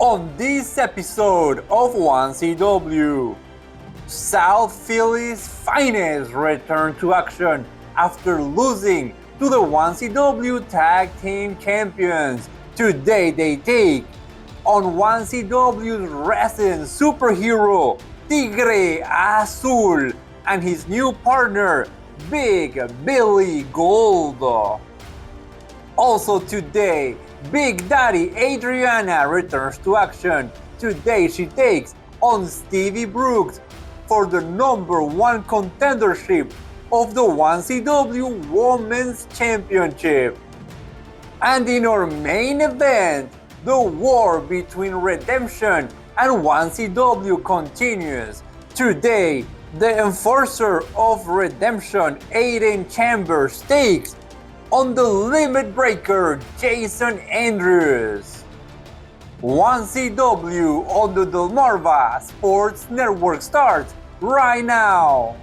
On this episode of 1CW, South Philly's finest return to action after losing to the 1CW Tag Team Champions. Today they take on 1CW's resident superhero Tigre Azul and his new partner Big Billy Gold. Also today, Big Daddy Adrianna returns to action. Today she takes on Stevie Brooks for the #1 contendership of the 1CW Women's Championship. And in our main event, the war between Redemption and 1CW continues. Today, the enforcer of Redemption, Aiden Chambers, takes on the limit breaker, Jason Andrews. 1CW on the Delmarva Sports Network starts right now.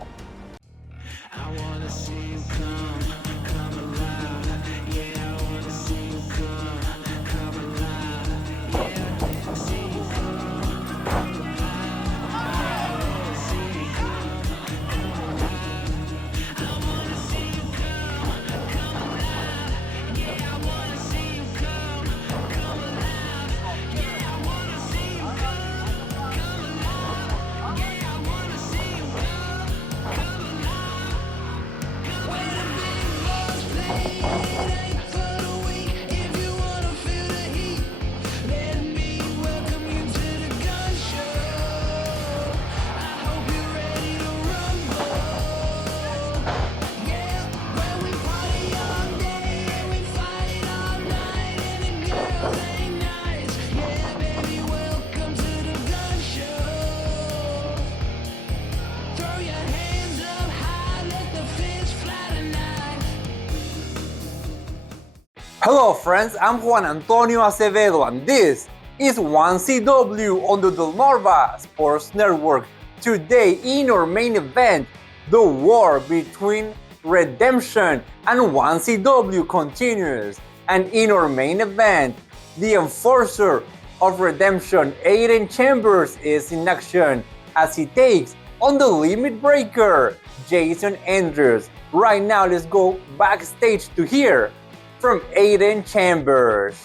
Hello friends, I'm Juan Antonio Acevedo and this is 1CW on the Delmarva Sports Network. Today in our main event, the war between Redemption and 1CW continues. And in our main event, the enforcer of Redemption, Aiden Chambers, is in action as he takes on the limit breaker, Jason Andrews. Right now, let's go backstage to hear from Aiden Chambers.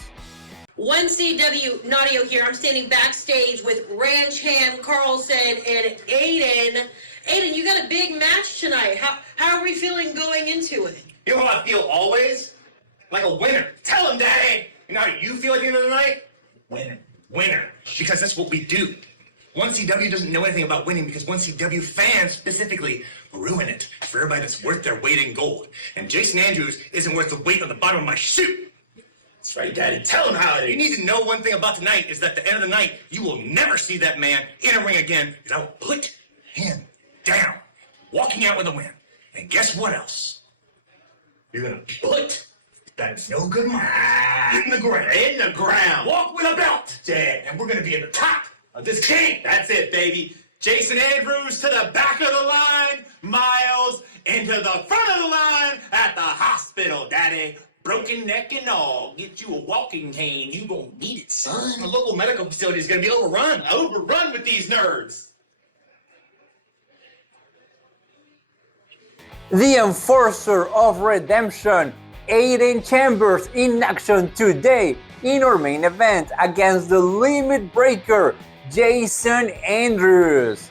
1CW Nadio here. I'm standing backstage with Ranch Hand Carlson and Aiden. Aiden, you got a big match tonight. How are we feeling going into it? You know how I feel always? Like a winner. Tell him, Daddy. You know how you feel at the end of the night? Winner. Winner. Because that's what we do. 1CW doesn't know anything about winning because 1CW fans specifically ruin it for everybody that's worth their weight in gold. And Jason Andrews isn't worth the weight on the bottom of my shoe. That's right, Daddy. Tell him how it is. You need to know one thing about tonight is that at the end of the night, you will never see that man in a ring again because I will put him down, walking out with a win. And guess what else? You're going to put that no good man in the ground. In the ground. Walk with a belt, Dad. And we're going to be at the top of this game. That's it, baby. Jason Andrews to the back of the line. Miles into the front of the line at the hospital, Daddy. Broken neck and all. Get you a walking cane. You gonna need it, son. The local medical facility is gonna be overrun with these nerds. The enforcer of Redemption, Aiden Chambers, in action today in our main event against the limit breaker, Jason Andrews.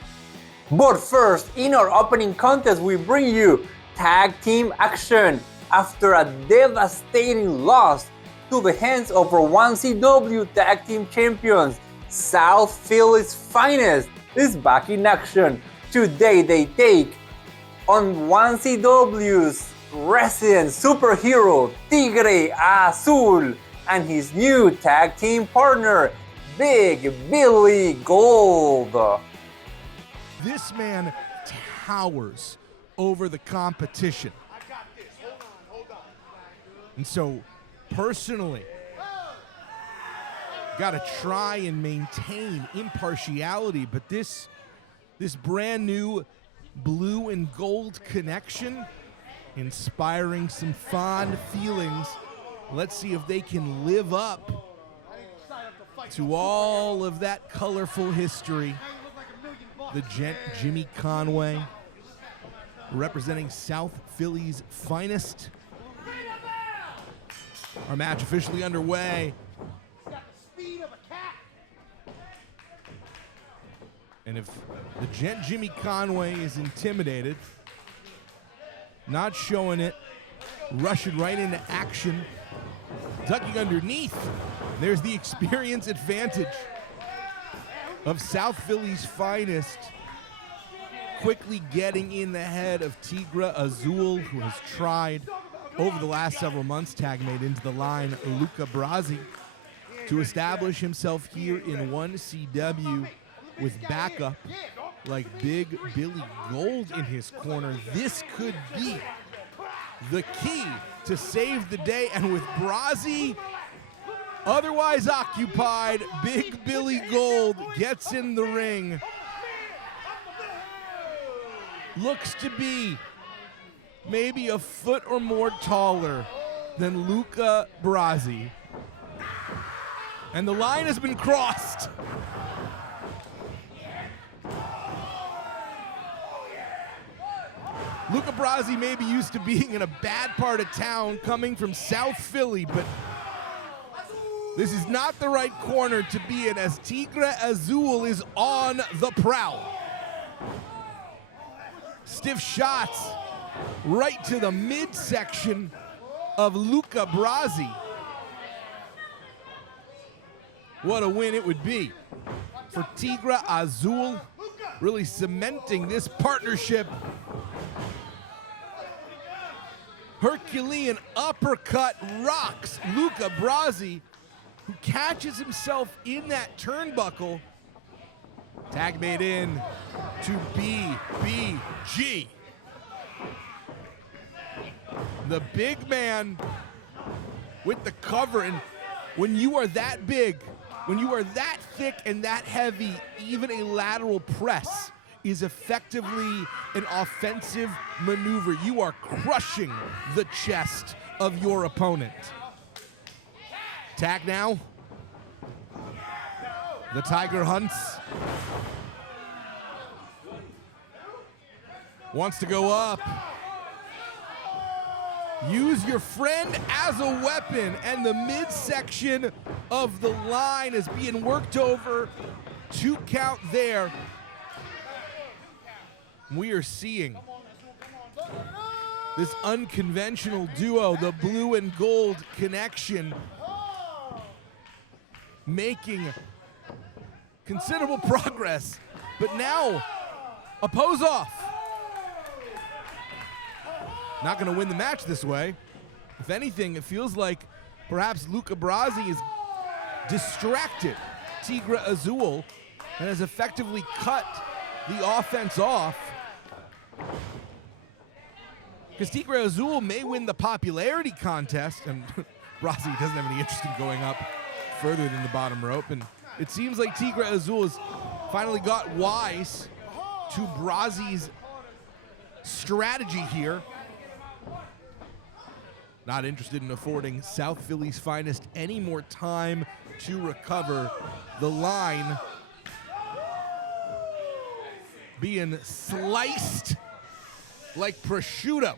But first, in our opening contest, we bring you tag team action after a devastating loss to the hands of our 1CW tag team champions. South Philly's finest is back in action. Today they take on 1CW's resident superhero Tigre Azul and his new tag team partner Big Billy Gold. This man towers over the competition. And so, personally, got to try and maintain impartiality, but this brand new blue and gold connection, inspiring some fond feelings. Let's see if they can live up to all of that colorful history. The gent Jimmy Conway, representing South Philly's finest. Our match officially underway. And if the gent Jimmy Conway is intimidated, not showing it, rushing right into action, ducking underneath, there's the experience advantage of South Philly's finest, quickly getting in the head of Tigre Azul, who has tried over the last several months, tag made into the line Luca Brasi, to establish himself here in 1CW with backup like Big Billy Gold in his corner. This could be the key to save the day, and with Brasi otherwise occupied, Big Billy Gold gets in the ring. Looks to be maybe a foot or more taller than Luca Brasi. And the line has been crossed. Luca Brasi may be used to being in a bad part of town coming from South Philly, but this is not the right corner to be in as Tigre Azul is on the prowl. Stiff shots right to the midsection of Luca Brasi. What a win it would be for Tigre Azul, really cementing this partnership. Herculean uppercut rocks Luca Brasi, who catches himself in that turnbuckle. Tag made in to BBG. The big man with the cover, and when you are that big, when you are that thick and that heavy, even a lateral press is effectively an offensive maneuver. You are crushing the chest of your opponent. Tag now. The Tiger hunts. Wants to go up. Use your friend as a weapon, and the midsection of the line is being worked over. 2 count there. We are seeing this unconventional duo, the blue and gold connection, making considerable progress, but now a pose off. Not going to win the match this way. If anything, it feels like perhaps Luca Brasi is distracted Tigre Azul and has effectively cut the offense off. Because Tigre Azul may win the popularity contest, and Brasi doesn't have any interest in going up further than the bottom rope. And it seems like Tigre Azul has finally got wise to Brasi's strategy here. Not interested in affording South Philly's finest any more time to recover. The line being sliced like prosciutto.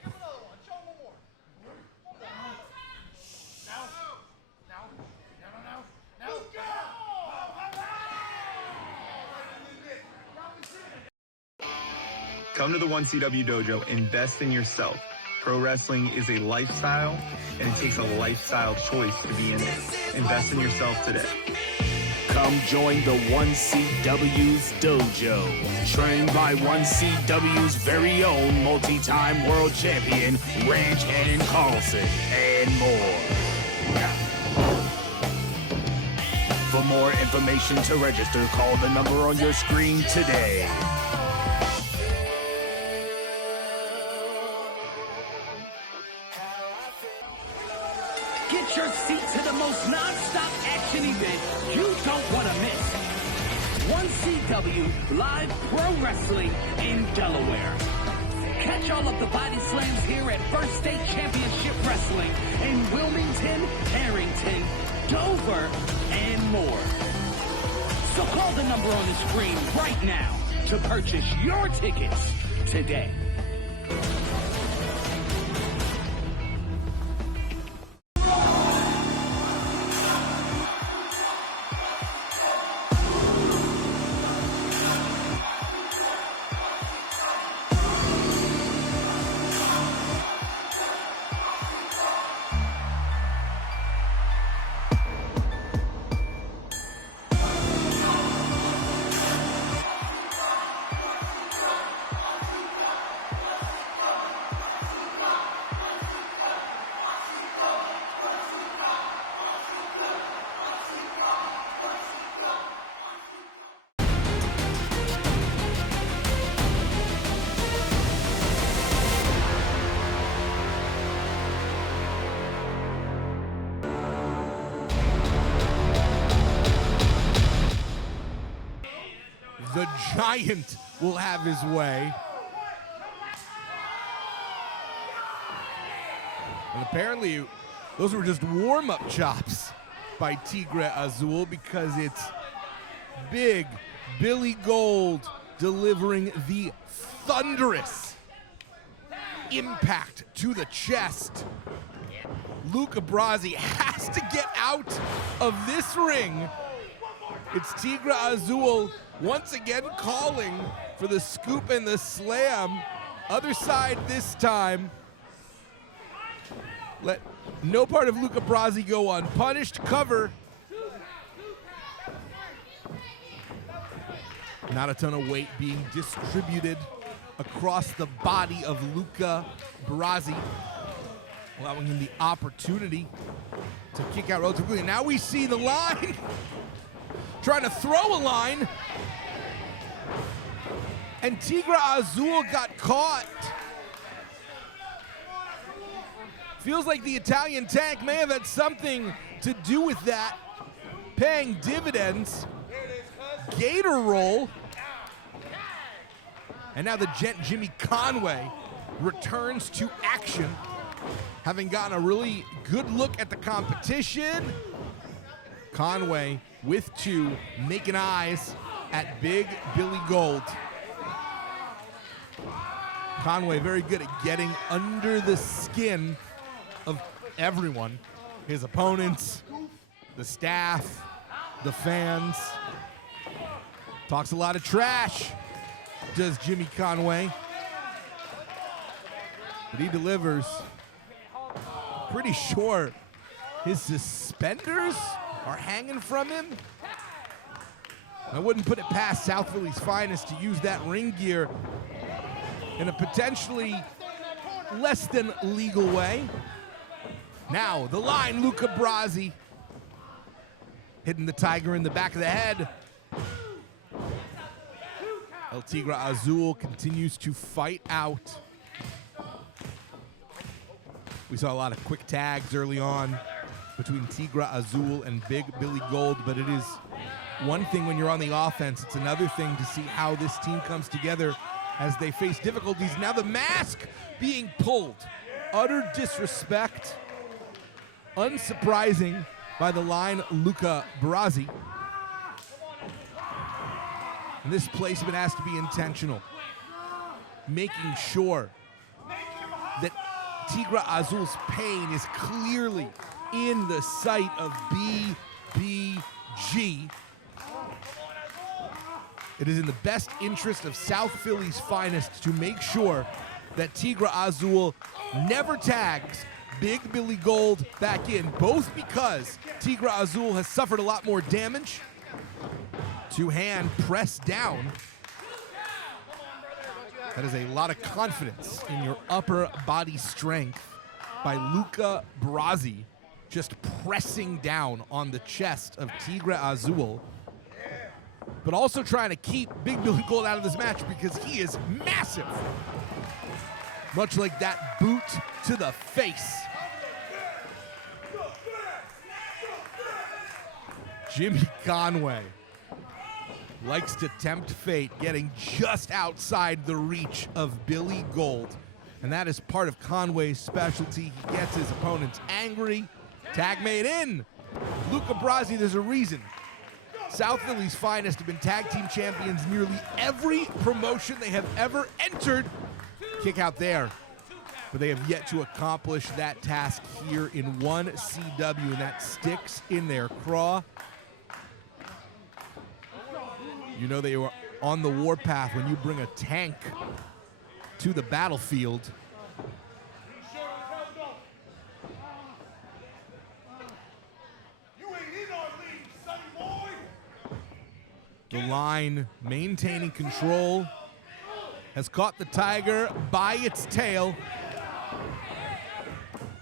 Come to the 1CW Dojo, invest in yourself. Pro wrestling is a lifestyle, and it takes a lifestyle choice to be in it. Invest in yourself today. Come join the 1CW's dojo. Trained by 1CW's very own multi-time world champion, Ranch Hand Carlson, and more. For more information to register, call the number on your screen today. Get your seat to the most non-stop action event you don't want to miss. 1CW Live Pro Wrestling in Delaware. Catch all of the body slams here at First State Championship Wrestling in Wilmington, Harrington, Dover, and more. Call the number on the screen right now to purchase your tickets today. The Giant will have his way. And apparently, those were just warm-up chops by Tigre Azul, because it's big Billy Gold delivering the thunderous impact to the chest. Luca Brasi has to get out of this ring. It's Tigre Azul once again calling for the scoop and the slam. Other side this time. Let no part of Luca Brasi go unpunished. Cover. Not a ton of weight being distributed across the body of Luca Brasi, allowing him the opportunity to kick out relatively. And now we see the line. Trying to throw a line. And Tigre Azul got caught. Feels like the Italian tank may have had something to do with that, paying dividends. Gator roll. And now the Gent Jimmy Conway returns to action, having gotten a really good look at the competition. Conway with two, making eyes at Big Billy Gold. Conway very good at getting under the skin of everyone. His opponents, the staff, the fans. Talks a lot of trash, does Jimmy Conway. But he delivers. Pretty sure his suspenders are hanging from him. I wouldn't put it past South Philly's finest to use that ring gear in a potentially less than legal way. Now, the line, Luca Brasi hitting the Tiger in the back of the head. El Tigre Azul continues to fight out. We saw a lot of quick tags early on between Tigre Azul and Big Billy Gold, but it is one thing when you're on the offense. It's another thing to see how this team comes together as they face difficulties. Now the mask being pulled. Utter disrespect. Unsurprising by the line, Luca Brasi. And this placement has to be intentional. Making sure that Tigre Azul's pain is clearly in the sight of BBG. It is in the best interest of South Philly's finest to make sure that Tigre Azul never tags Big Billy Gold back in, both because Tigre Azul has suffered a lot more damage. Two-hand press down. That is a lot of confidence in your upper body strength by Luca Brasi, just pressing down on the chest of Tigre Azul, but also trying to keep Big Billy Gold out of this match because he is massive. Much like that boot to the face. Jimmy Conway likes to tempt fate, getting just outside the reach of Billy Gold. And that is part of Conway's specialty. He gets his opponents angry. Tag made in. Luca Brasi, there's a reason South Philly's finest have been tag team champions nearly every promotion they have ever entered. Kick out there. But they have yet to accomplish that task here in 1CW, and that sticks in their craw. You know they were on the warpath when you bring a tank to the battlefield. The line maintaining control has caught the Tiger by its tail.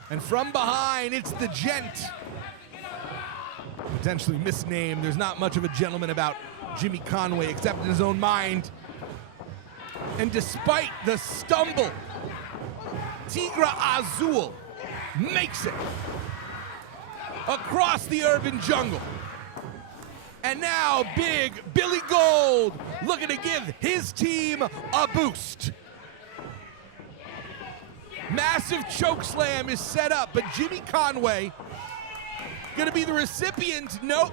And from behind, it's the Gent. Potentially misnamed. There's not much of a gentleman about Jimmy Conway except in his own mind. And despite the stumble, Tigre Azul makes it across the urban jungle. And now big Billy Gold looking to give his team a boost. Massive chokeslam is set up, but Jimmy Conway gonna be the recipient. Nope.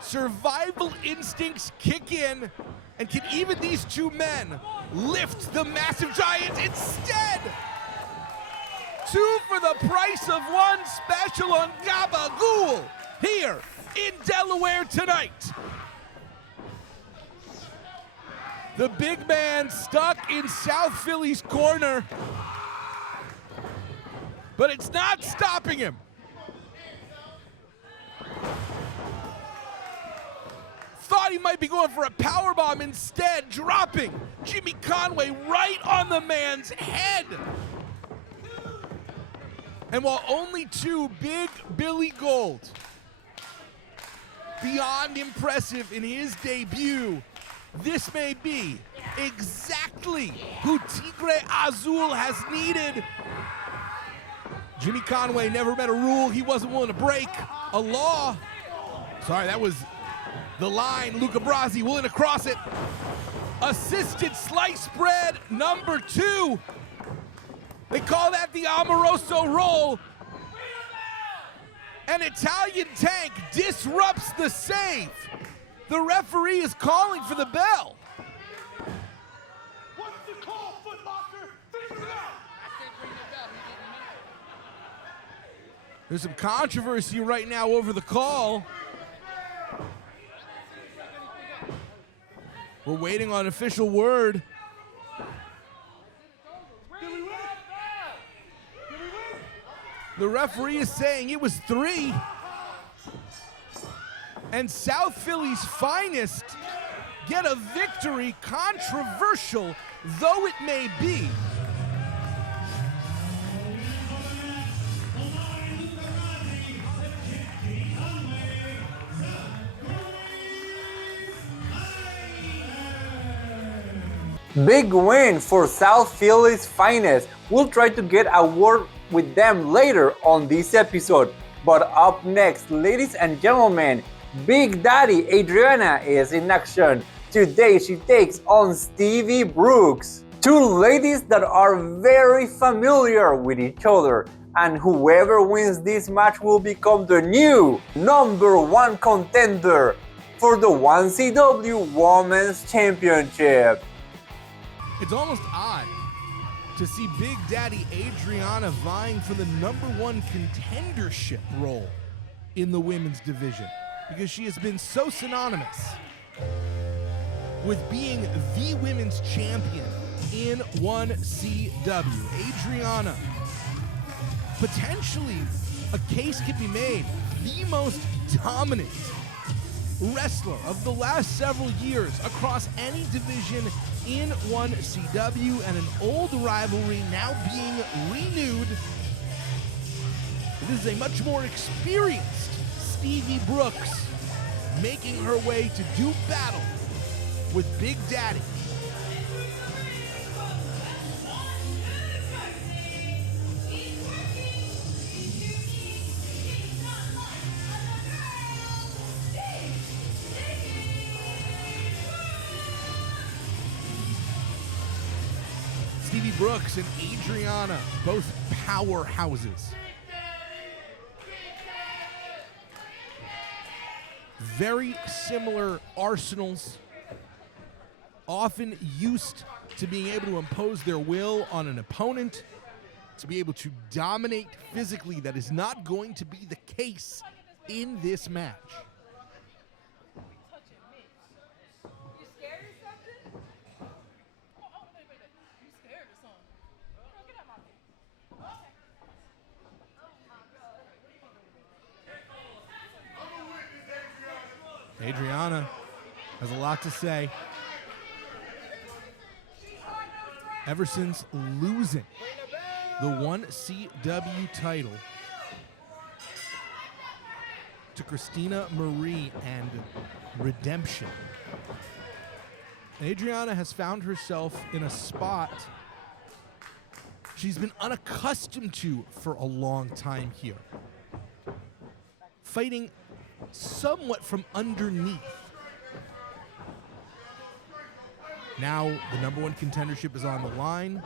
Survival instincts kick in, and can even these two men lift the massive giant instead? Two for the price of one, special on Gabagool here in Delaware tonight. The big man stuck in South Philly's corner, but it's not stopping him. Thought he might be going for a powerbomb, instead dropping Jimmy Conway right on the man's head. And while only two, big Billy Gold, beyond impressive in his debut, this may be exactly who Tigre Azul has needed. Jimmy Conway never met a rule he wasn't willing to break, a law. Sorry, that was the line. Luca Brasi willing to cross it. Assisted slice bread number 2. They call that the Amoroso roll. An Italian tank disrupts the save. The referee is calling for the bell. What's the call, Foot Locker? Figure it out. There's some controversy right now over the call. We're waiting on official word. The referee is saying it was 3. And South Philly's finest get a victory, controversial though it may be. Big win for South Philly's finest. We'll try to get a word with them later on this episode. But up next, ladies and gentlemen, Big Daddy Adrianna is in action. Today she takes on Stevie Brooks. Two ladies that are very familiar with each other. And whoever wins this match will become the new #1 contender for the 1CW Women's Championship. It's almost odd to see Big Daddy Adrianna vying for the #1 contendership role in the women's division, because she has been so synonymous with being the women's champion in 1CW. Adrianna, potentially a case could be made, the most dominant wrestler of the last several years across any division in 1CW, and an old rivalry now being renewed. This is a much more experienced Stevie Brooks making her way to do battle with Big Daddy. Stevie Brooks and Adrianna, both powerhouses. very similar arsenals, often used to being able to impose their will on an opponent, to be able to dominate physically. That is not going to be the case in this match. Adrianna has a lot to say. Ever since losing the 1CW title to Christina Marie and Redemption, Adrianna has found herself in a spot she's been unaccustomed to for a long time here. Fighting somewhat from underneath. Now the number one contendership is on the line.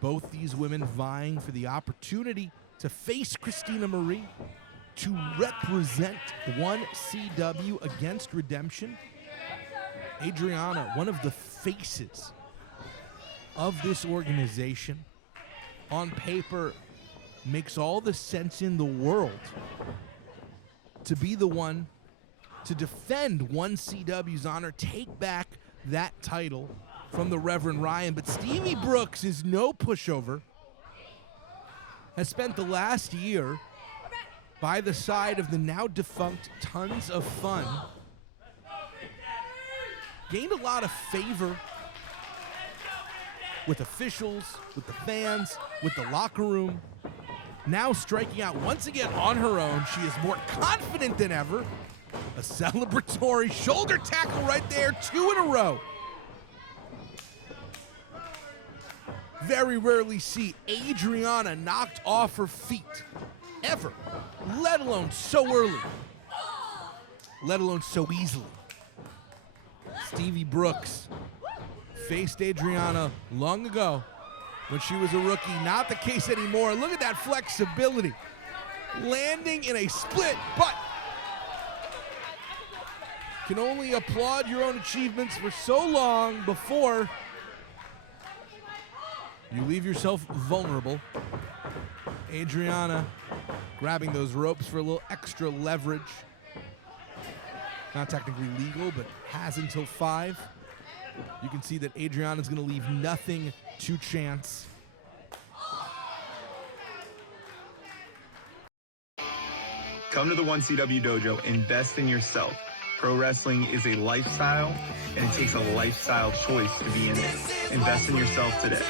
Both these women vying for the opportunity to face Christina Marie, to represent 1CW against Redemption. Adrianna, one of the faces of this organization, on paper makes all the sense in the world to be the one to defend 1CW's honor, take back that title from the Reverend Ryan. But Stevie Brooks is no pushover, has spent the last year by the side of the now defunct Tons of Fun, gained a lot of favor with officials, with the fans, with the locker room. Now striking out once again on her own. She is more confident than ever. A celebratory shoulder tackle right there, 2 in a row. Very rarely see Adrianna knocked off her feet, ever, let alone so early, let alone so easily. Stevie Brooks faced Adrianna long ago when she was a rookie. Not the case anymore. Look at that flexibility. Landing in a split, but can only applaud your own achievements for so long before you leave yourself vulnerable. Adrianna grabbing those ropes for a little extra leverage. Not technically legal, but has until 5. You can see that Adrianna's going to leave nothing to chance. Come to the 1CW Dojo, invest in yourself. Pro wrestling is a lifestyle, and it takes a lifestyle choice to be in it. Invest in yourself today.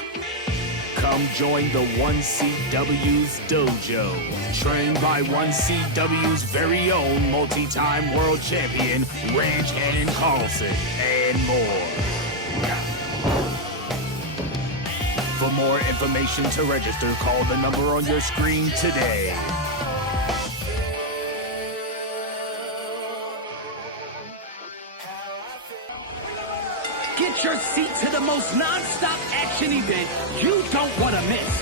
Come join the 1CW's dojo. Trained by 1CW's very own multi-time world champion, Ranch Hand Carlson, and more. For more information to register, call the number on your screen today. Get your seat to the most non-stop action event you don't want to miss.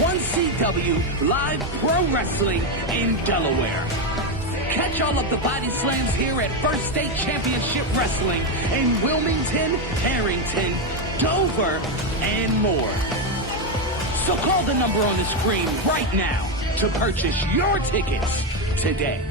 1CW Live Pro Wrestling in Delaware. Catch all of the body slams here at First State Championship Wrestling in Wilmington, Harrington, Dover, and more. So call the number on the screen right now to purchase your tickets today.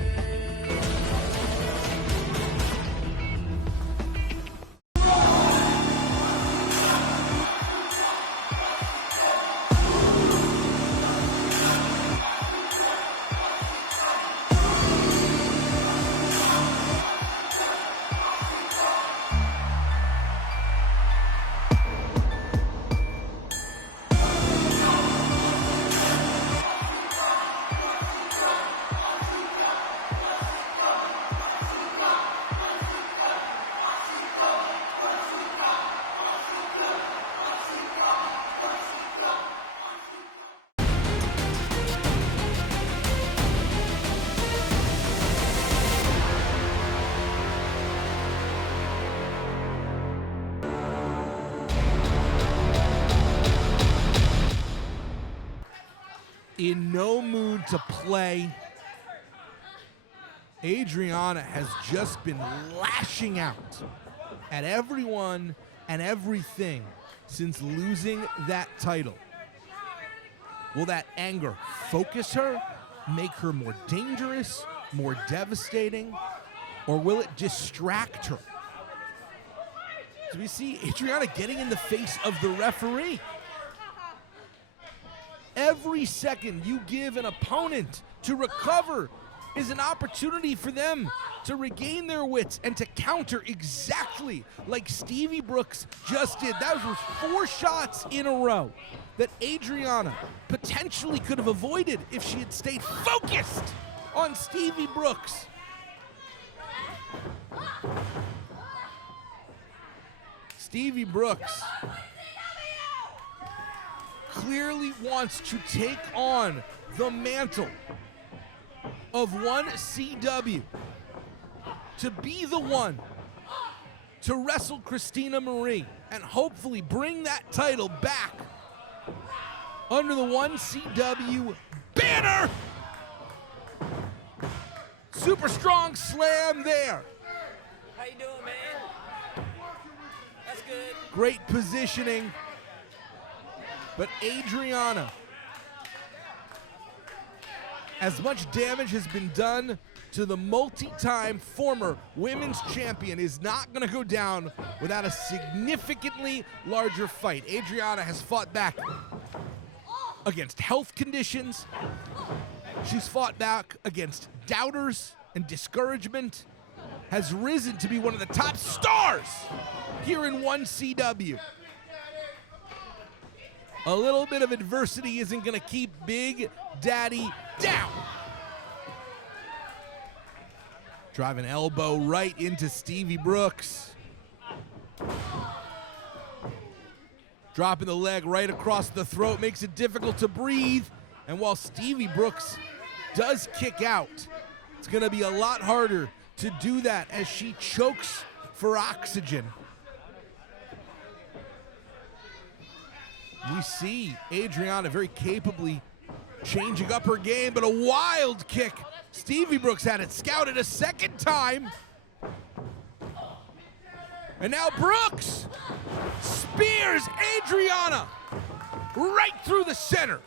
In no mood to play, Adrianna has just been lashing out at everyone and everything since losing that title. Will that anger focus her, make her more dangerous, more devastating, or will it distract her? So we see Adrianna getting in the face of the referee. Every second you give an opponent to recover is an opportunity for them to regain their wits and to counter exactly like Stevie Brooks just did. That was 4 shots in a row that Adrianna potentially could have avoided if she had stayed focused on Stevie Brooks. Stevie Brooks clearly wants to take on the mantle of 1CW, to be the one to wrestle Christina Marie and hopefully bring that title back under the 1CW banner. Super strong slam there. How you doing, man? That's good. Great positioning. But Adrianna, as much damage has been done to the multi-time former women's champion, is not going to go down without a significantly larger fight. Adrianna has fought back against health conditions. She's fought back against doubters and discouragement, has risen to be one of the top stars here in 1CW. A little bit of adversity isn't going to keep Big Daddy down. Drive an elbow right into Stevie Brooks. Dropping the leg right across the throat makes it difficult to breathe. And while Stevie Brooks does kick out, it's going to be a lot harder to do that as she chokes for oxygen. We see Adrianna very capably changing up her game, but a wild kick. Stevie Brooks had it scouted a second time. And now Brooks spears Adrianna right through the center.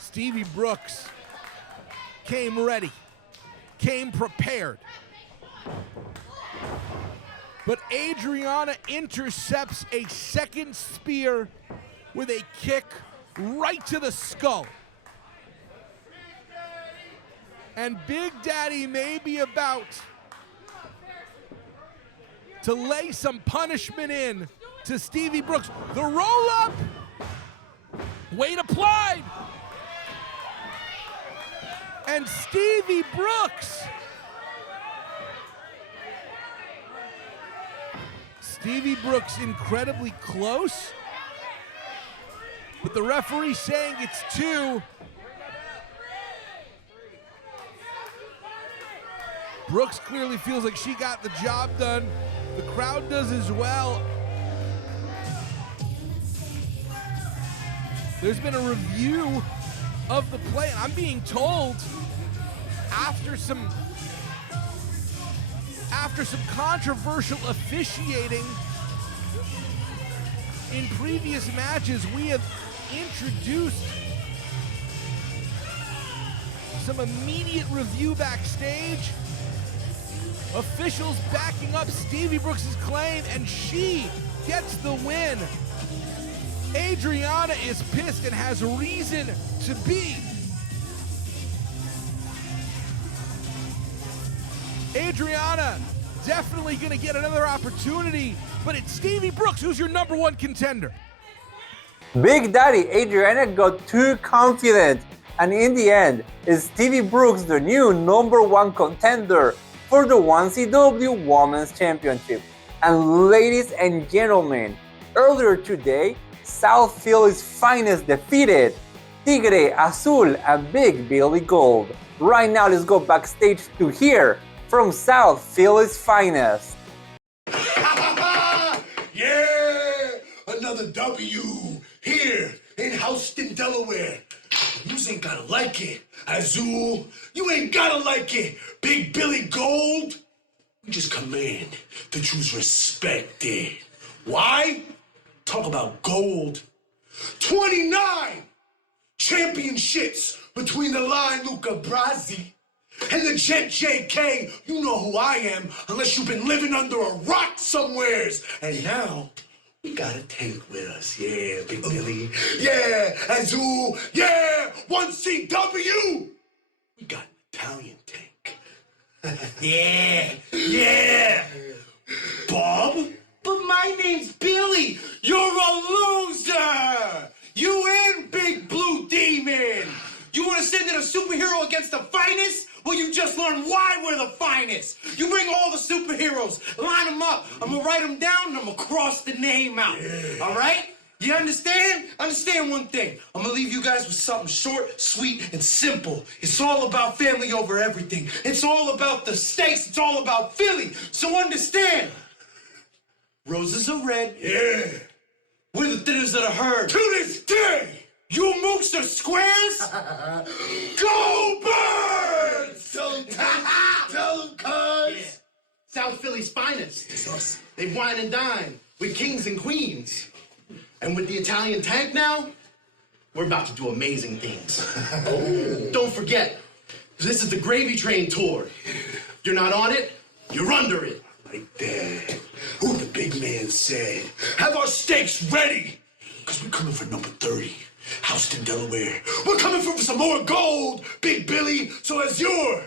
Stevie Brooks came ready, came prepared. But Adrianna intercepts a second spear with a kick right to the skull. And Big Daddy may be about to lay some punishment in to Stevie Brooks. The roll up, weight applied. And Stevie Brooks, incredibly close, but the referee saying it's 2. Brooks clearly feels like she got the job done. The crowd does as well. There's been a review of the play, and I'm being told after some controversial officiating in previous matches, we have introduced some immediate review backstage. Officials backing up Stevie Brooks' claim, and she gets the win. Adrianna is pissed and has reason to be. Adrianna definitely gonna get another opportunity, but it's Stevie Brooks who's your #1 contender. Big Daddy Adrianna got too confident, and in the end, is Stevie Brooks the new #1 contender for the 1CW Women's Championship. And ladies and gentlemen, earlier today, South Philly's finest defeated Tigre, Azul, and Big Billy Gold. Right now, let's go backstage to hear from South Philly's finest. Yeah! Another W here in Houston, Delaware. You ain't gotta like it. Azul, you ain't gotta like it. Big Billy Gold. We just command that you's respected. Why? Talk about gold. 29 championships between the line Luca Brasi and the Jet JK. You know who I am, unless you've been living under a rock somewheres. And now, we got a tank with us. Yeah, Big Billy. Yeah, Azul. Yeah, 1CW. We got an Italian tank. Yeah. Bob? But my name's Billy. You're a loser. You and Big Blue Demon. You want to send in a superhero against the finest? Well, you just learned why we're the finest. You bring all the superheroes, line them up. I'm going to write them down and I'm going to cross the name out. Yeah. All right? You understand? Understand one thing. I'm going to leave you guys with something short, sweet, and simple. It's all about family over everything. It's all about the stakes. It's all about Philly. So understand. Roses are red. Yeah. We're the thinners of the herd. To this day. You mooks are squares? Go Birds! Tell them, cuz. Yeah. South Philly's finest. It's us. They wine and dine with kings and queens. And with the Italian tank now, we're about to do amazing things. Oh. Don't forget, this is the Gravy Train tour. If you're not on it, you're under it. Like that. Who the big man said. Have our stakes ready. Because we're coming for number 30. Houston, Delaware. We're coming for some more gold, Big Billy. So as you're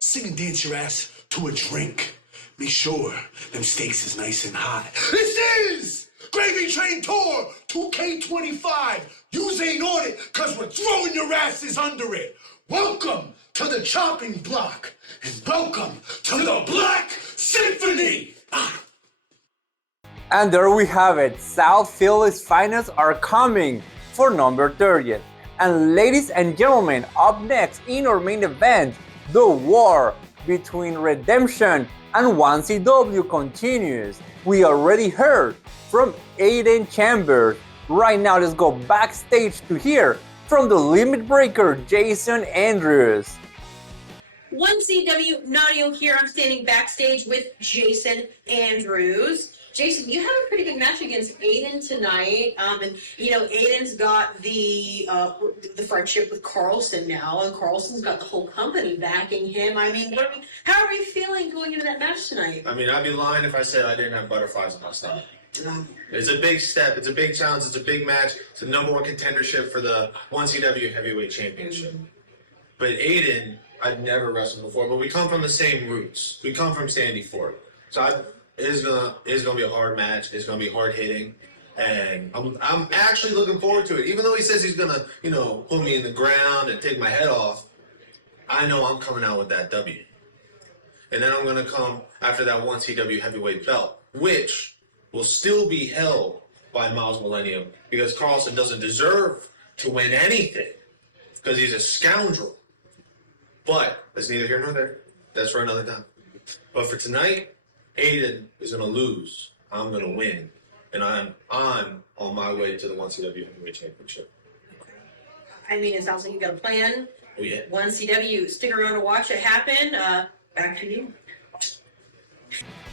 sing and dance your ass to a drink, make sure them steaks is nice and hot. This is Gravy Train Tour 2K25. Yous ain't on it because we're throwing your asses under it. Welcome to the chopping block and welcome to the Black Symphony. And there we have it. South Philly's finest are coming for number 30th. And ladies and gentlemen, up next in our main event, the war between Redemption and 1CW continues. We already heard from Aiden Chambers. Right now, let's go backstage to hear from the limit breaker, Jason Andrews. 1CW, Nadio here. I'm standing backstage with Jason Andrews. Jason, you have a pretty big match against Aiden tonight, and you know Aiden's got the friendship with Carlson now, and Carlson's got the whole company backing him. I mean, how are you feeling going into that match tonight? I mean, I'd be lying if I said I didn't have butterflies in my stomach. It's a big step. It's a big challenge. It's a big match. It's the #1 contendership for the 1CW Heavyweight Championship. But Aiden, I'd never wrestled before, but we come from the same roots. We come from Sandy Fort. So it's gonna be a hard match. It's gonna be hard hitting, and I'm actually looking forward to it. Even though he says he's gonna, put me in the ground and take my head off, I know I'm coming out with that W. And then I'm gonna come after that 1CW heavyweight belt, which will still be held by Miles Millennium because Carlson doesn't deserve to win anything because he's a scoundrel. But that's neither here nor there. That's for another time. But for tonight, Aiden is going to lose. I'm going to win. And I'm on my way to the 1CW Heavyweight Championship. I mean, it sounds like you got a plan. Oh, yeah. 1CW, stick around to watch it happen. Back to you.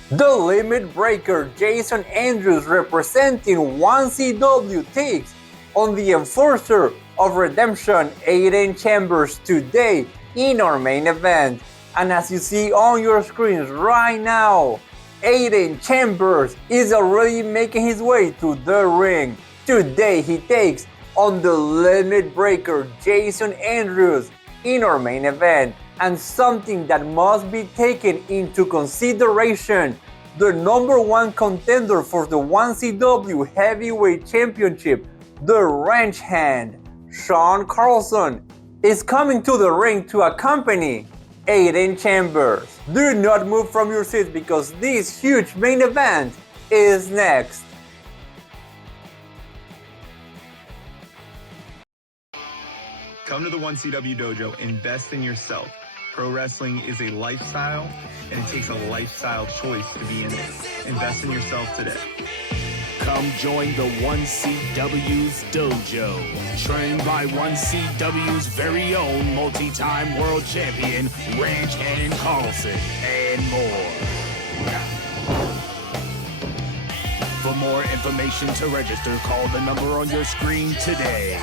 The limit breaker, Jason Andrews, representing 1CW, takes on the enforcer of Redemption, Aiden Chambers, today in our main event. And as you see on your screens right now, Aiden Chambers is already making his way to the ring. Today he takes on the limit breaker, Jason Andrews, in our main event. And something that must be taken into consideration, the #1 contender for the 1CW Heavyweight Championship, the wrench hand, Sean Carlson, is coming to the ring to accompany Aiden Chambers. Do not move from your seats because this huge main event is next. Come to the 1CW dojo, invest in yourself. Pro wrestling is a lifestyle, and it takes a lifestyle choice to be in it. Invest in yourself today. Come join the 1CW's dojo. Trained by 1CW's very own multi-time world champion, Ranch Hand Carlson, and more. For more information to register, call the number on your screen today.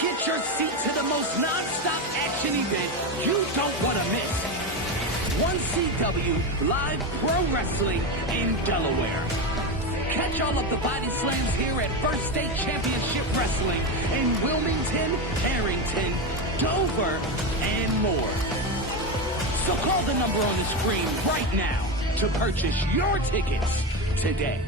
Get your seat to the most non-stop action event you don't want to miss. 1CW Live Pro Wrestling in Delaware. Catch all of the body slams here at First State Championship Wrestling in Wilmington, Harrington, Dover, and more. So call the number on the screen right now to purchase your tickets today.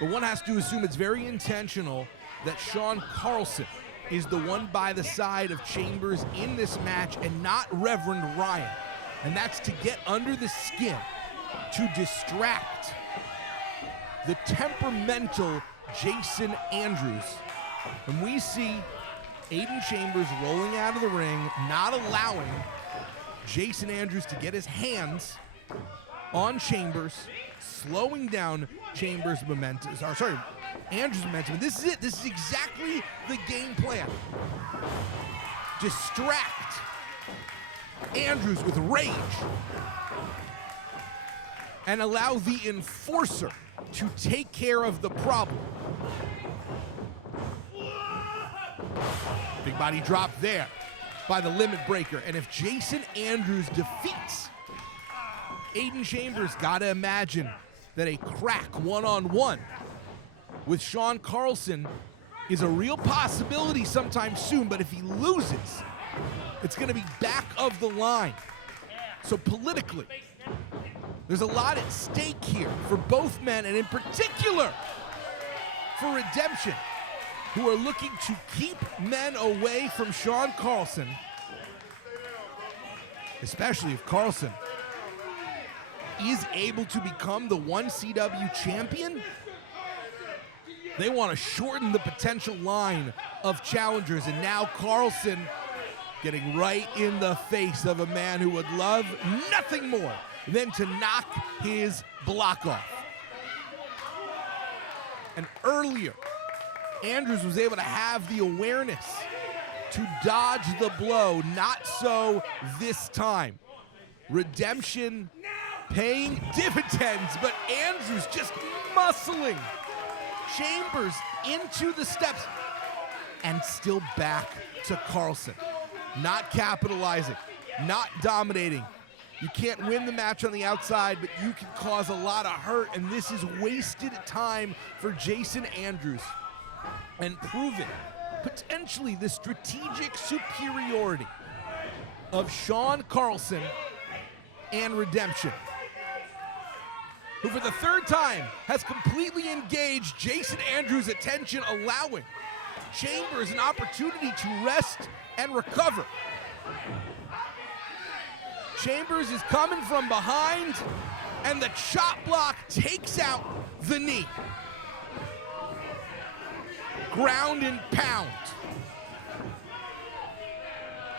But one has to assume it's very intentional that Sean Carlson is the one by the side of Chambers in this match and not Reverend Ryan. And that's to get under the skin, to distract the temperamental Jason Andrews. And we see Aiden Chambers rolling out of the ring, not allowing Jason Andrews to get his hands on Chambers, slowing down Chambers' momentum, Andrews' momentum. This is it. This is exactly the game plan. Distract Andrews with rage and allow the enforcer to take care of the problem. Big body drop there by the limit breaker. And if Jason Andrews defeats Aiden Chambers, gotta imagine that a crack one-on-one with Sean Carlson is a real possibility sometime soon. But if he loses, it's gonna be back of the line. So politically, there's a lot at stake here for both men, and in particular for Redemption, who are looking to keep men away from Sean Carlson, especially if Carlson is able to become the 1CW champion. They want to shorten the potential line of challengers, and now Carlson getting right in the face of a man who would love nothing more than to knock his block off. And earlier, Andrews was able to have the awareness to dodge the blow. Not so this time. Redemption paying dividends, but Andrews just muscling Chambers into the steps, and still back to Carlson. Not capitalizing, not dominating. You can't win the match on the outside, but you can cause a lot of hurt, and this is wasted time for Jason Andrews, and proving potentially the strategic superiority of Sean Carlson and Redemption, who for the third time has completely engaged Jason Andrews' attention, allowing Chambers an opportunity to rest and recover. Chambers is coming from behind, and the chop block takes out the knee. Ground and pound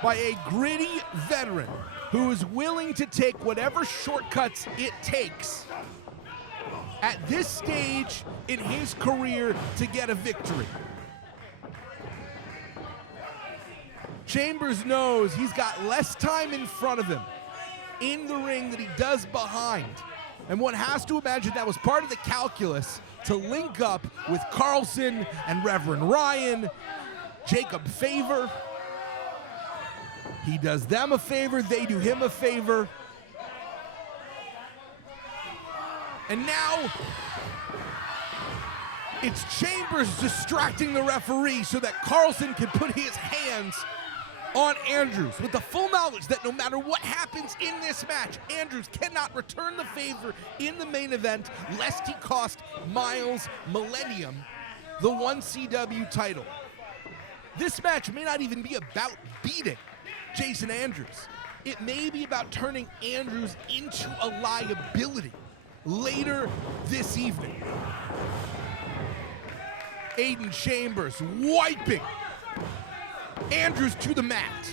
by a gritty veteran who is willing to take whatever shortcuts it takes at this stage in his career to get a victory. Chambers knows he's got less time in front of him in the ring that he does behind. And one has to imagine that was part of the calculus to link up with Carlson and Reverend Ryan, Jacob Favor. He does them a favor, they do him a favor. And now, it's Chambers distracting the referee so that Carlson can put his hands on Andrews, with the full knowledge that no matter what happens in this match, Andrews cannot return the favor in the main event lest he cost Miles Millennium the 1CW title. This match may not even be about beating Jason Andrews. It may be about turning Andrews into a liability later this evening. Aiden Chambers wiping Andrews to the mat.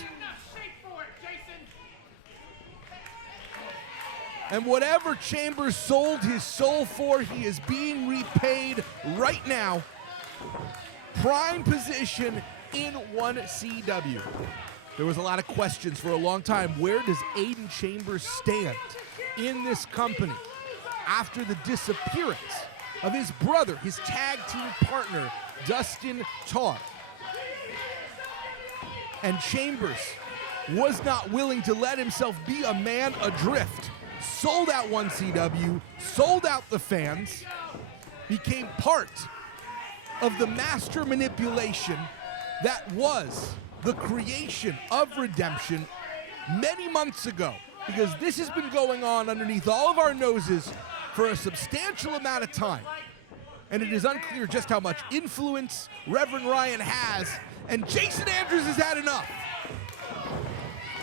And whatever Chambers sold his soul for, he is being repaid right now. Prime position in 1CW. There was a lot of questions for a long time. Where does Aiden Chambers stand in this company after the disappearance of his brother, his tag team partner, Dustin Tarr? And Chambers was not willing to let himself be a man adrift. Sold out 1CW, sold out the fans, became part of the master manipulation that was the creation of Redemption many months ago, because this has been going on underneath all of our noses for a substantial amount of time. And it is unclear just how much influence Reverend Ryan has, and Jason Andrews has had enough.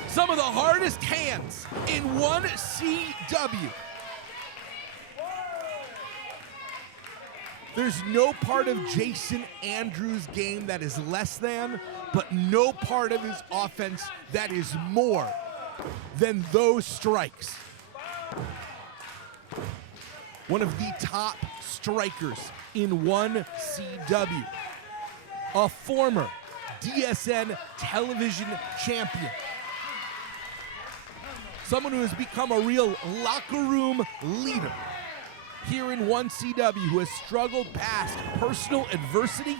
Some of the hardest hands in 1CW. There's no part of Jason Andrews' game that is less than, but no part of his offense that is more than those strikes. One of the top strikers in 1CW. A former DSN television champion. Someone who has become a real locker room leader here in 1CW, who has struggled past personal adversity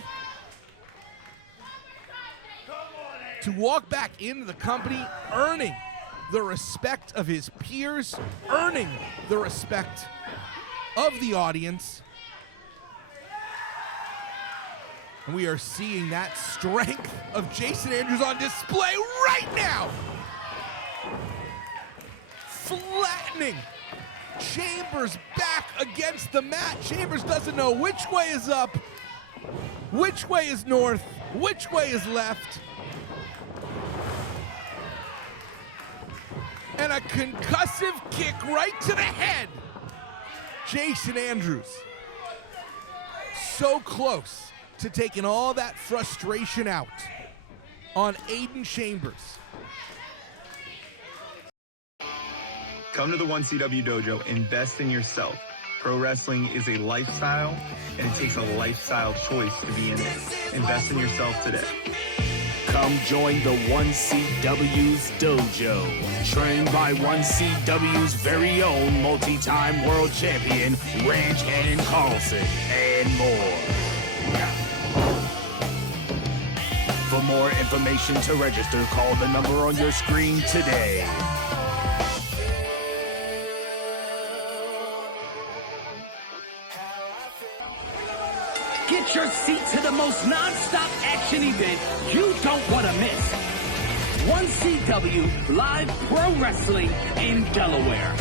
to walk back into the company, earning the respect of his peers, earning the respect of the audience. And we are seeing that strength of Jason Andrews on display right now. Flattening Chambers back against the mat. Chambers doesn't know which way is up, which way is north, which way is left. And a concussive kick right to the head. Jason Andrews, so close to taking all that frustration out on Aiden Chambers. Come to the 1CW Dojo, invest in yourself. Pro wrestling is a lifestyle, and it takes a lifestyle choice to be in it. Invest in yourself today. Come join the 1CW's Dojo, trained by 1CW's very own multi-time world champion, Ranch Hand Carlson, and more. For more information to register, call the number on your screen today. Get your seat to the most non-stop action event you don't want to miss. 1CW Live Pro Wrestling in Delaware.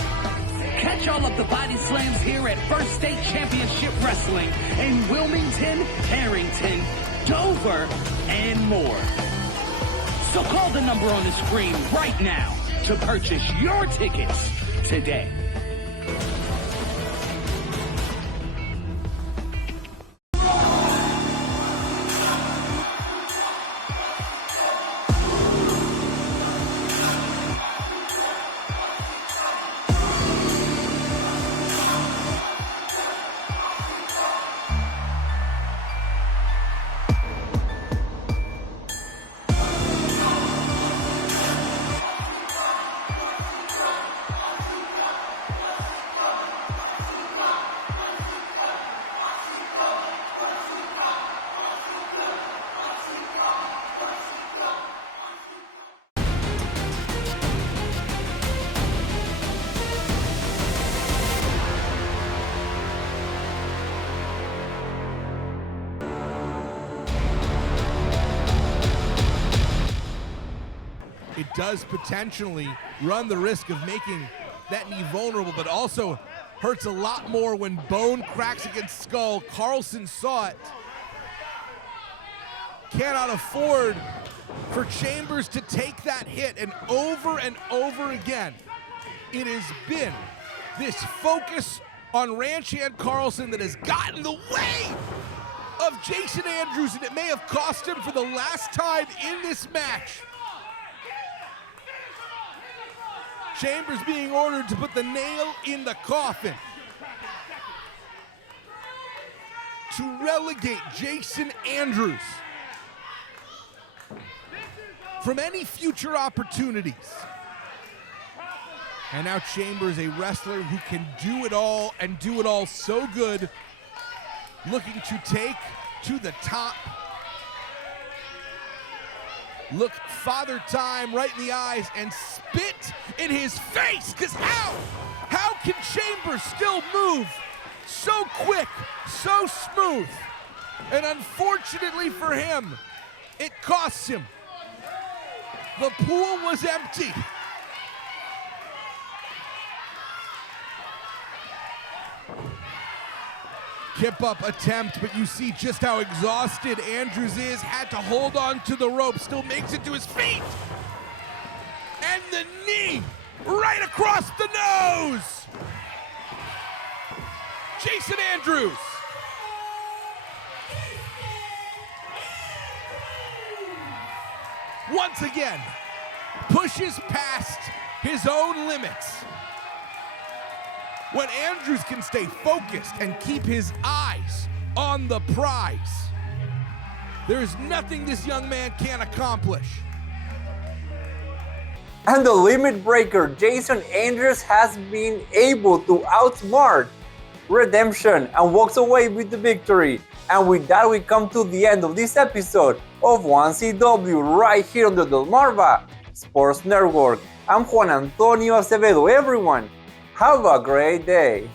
Catch all of the body slams here at First State Championship Wrestling in Wilmington, Harrington, Dover, and more. So call the number on the screen right now to purchase your tickets today. it does potentially run the risk of making that knee vulnerable, but also hurts a lot more when bone cracks against skull. Carlson saw it. Cannot afford for Chambers to take that hit, and over again, it has been this focus on Ranch Hand Carlson that has gotten in the way of Jason Andrews, and it may have cost him for the last time in this match. Chambers being ordered to put the nail in the coffin to relegate Jason Andrews from any future opportunities. And now Chambers, a wrestler who can do it all and do it all so good, looking to take to the top. Look Father Time right in the eyes and spit in his face, because how can Chambers still move so quick, so smooth? And unfortunately for him, it costs him. The pool was empty. Kip up attempt, but you see just how exhausted Andrews is. Had to hold on to the rope, still makes it to his feet. And the knee right across the nose. Jason Andrews. Once again, pushes past his own limits. When Andrews can stay focused and keep his eyes on the prize, there is nothing this young man can't accomplish. And the limit breaker, Jason Andrews, has been able to outsmart Redemption and walks away with the victory. And with that, we come to the end of this episode of 1CW right here on the Delmarva Sports Network. I'm Juan Antonio Acevedo, everyone. Have a great day.